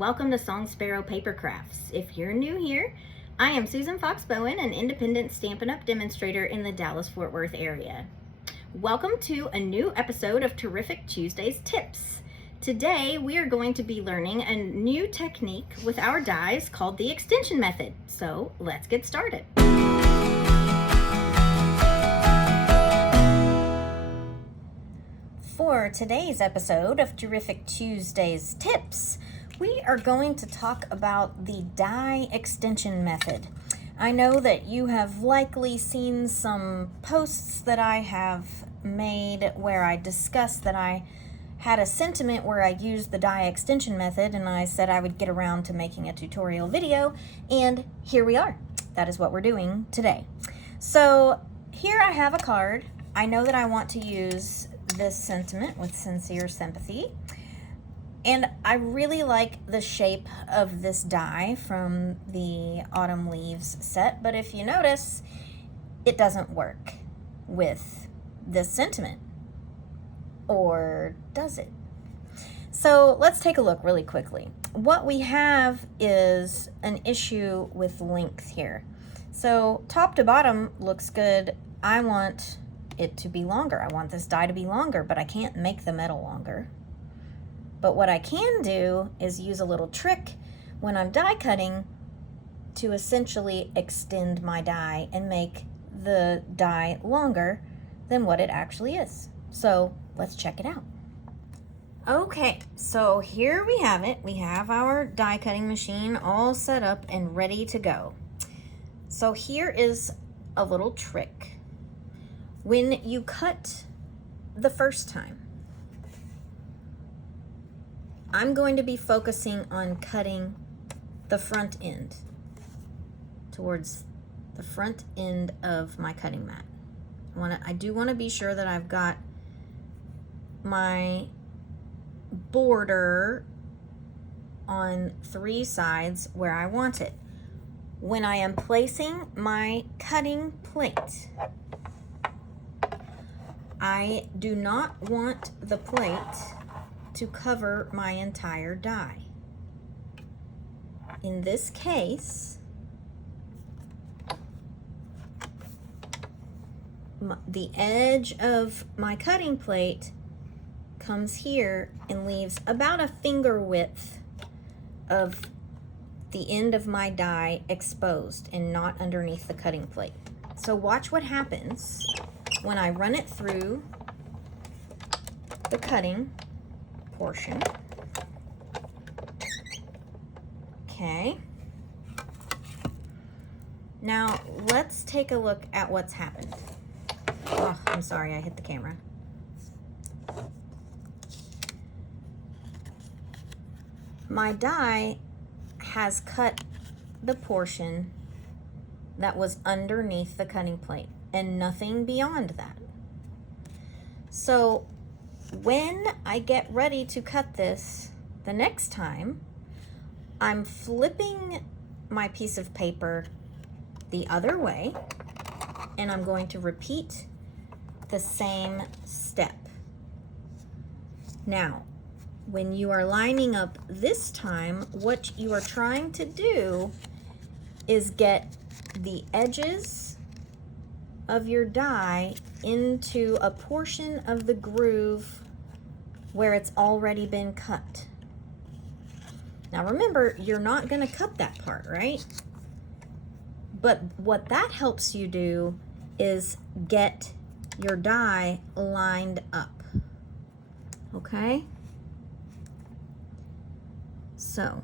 welcome to Song Sparrow Paper Crafts. If you're new here, I am Susan Fox Bowen, an independent Stampin' Up! Demonstrator in the Dallas-Fort Worth area. Welcome to a new episode of Terrific Tuesdays Tips. Today we are going to be learning a new technique with our dies called the extension method. So let's get started. For today's episode of Terrific Tuesdays Tips, we are going to talk about the die extension method. I know that you have likely seen some posts that I have made where I discussed that I had a sentiment where I used the die extension method, and I said I would get around to making a tutorial video, and here we are. That is what we're doing today. So here I have a card. I know that I want to use this sentiment with sincere sympathy, and I really like the shape of this die from the Autumn Leaves set, but if you notice, it doesn't work with this sentiment. Or does it? So let's take a look really quickly. What we have is an issue with length here. So top to bottom looks good. I want it to be longer. I want this die to be longer, but I can't make the metal longer. But what I can do is use a little trick when I'm die cutting to essentially extend my die and make the die longer than what it actually is. So let's check it out. Okay, so here we have it. We have our die cutting machine all set up and ready to go. So here is a little trick. When you cut the first time, I'm going to be focusing on cutting the front end, towards the front end of my cutting mat. I do want to be sure that I've got my border on 3 sides where I want it. When I am placing my cutting plate, I do not want the plate to cover my entire die. In this case, the edge of my cutting plate comes here and leaves about a finger width of the end of my die exposed and not underneath the cutting plate. So watch what happens when I run it through the cutting portion. Okay. Now let's take a look at what's happened. Oh, I'm sorry, I hit the camera. My die has cut the portion that was underneath the cutting plate and nothing beyond that. So when I get ready to cut this the next time, I'm flipping my piece of paper the other way, and I'm going to repeat the same step. Now, when you are lining up this time, what you are trying to do is get the edges of your die into a portion of the groove where it's already been cut. Now remember, you're not going to cut that part, right? But what that helps you do is get your die lined up. Okay? So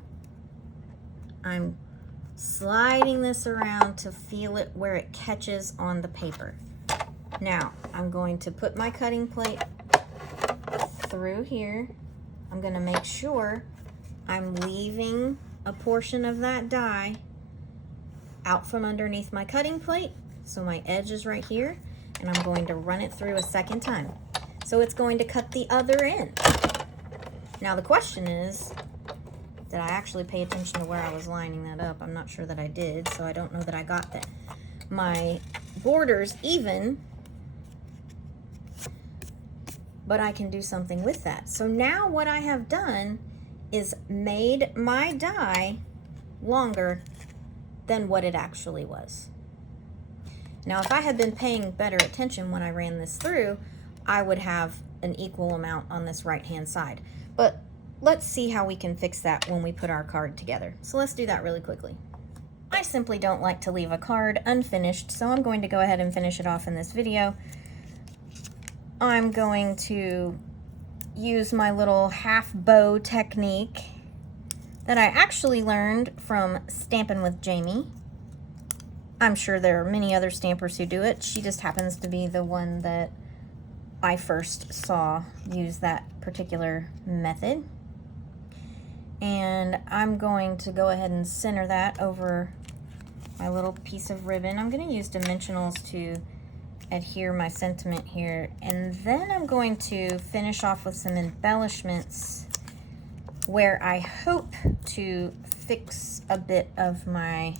I'm sliding this around to feel it where it catches on the paper. Now I'm going to put my cutting plate through here. I'm going to make sure I'm leaving a portion of that die out from underneath my cutting plate. So my edge is right here, and I'm going to run it through a second time. So it's going to cut the other end. Now the question is, did I actually pay attention to where I was lining that up? I'm not sure that I did, so I don't know that I got that. My borders even, but I can do something with that. So now what I have done is made my die longer than what it actually was. Now, if I had been paying better attention when I ran this through, I would have an equal amount on this right-hand side. But let's see how we can fix that when we put our card together. So let's do that really quickly. I simply don't like to leave a card unfinished, so I'm going to go ahead and finish it off in this video. I'm going to use my little half bow technique that I actually learned from Stampin' with Jamie. I'm sure there are many other stampers who do it. She just happens to be the one that I first saw use that particular method. And I'm going to go ahead and center that over my little piece of ribbon. I'm going to use dimensionals to adhere my sentiment here. And then I'm going to finish off with some embellishments where I hope to fix a bit of my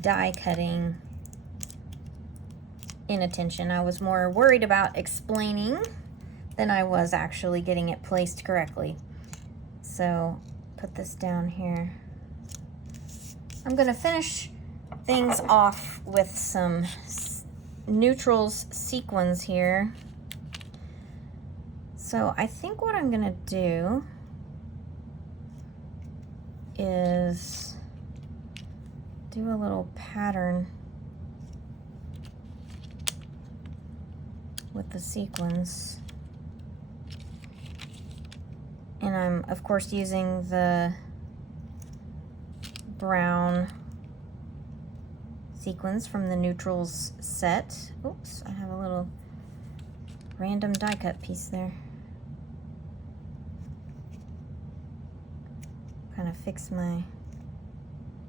die cutting inattention. I was more worried about explaining than I was actually getting it placed correctly. So put this down here. I'm going to finish things off with some neutrals sequins here. So I think what I'm going to do is do a little pattern with the sequins. And I'm, of course, using the brown sequins from the Neutrals set. Oops, I have a little random die cut piece there. Kind of fix my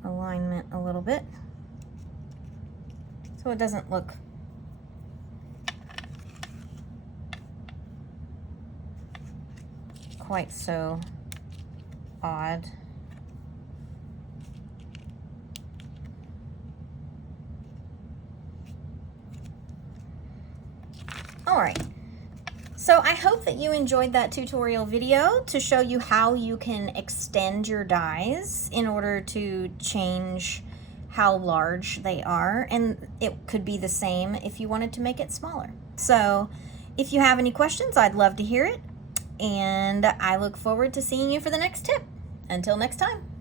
alignment a little bit so it doesn't look quite so odd. All right, so I hope that you enjoyed that tutorial video to show you how you can extend your dies in order to change how large they are, and it could be the same if you wanted to make it smaller. So if you have any questions, I'd love to hear it, and I look forward to seeing you for the next tip. Until next time.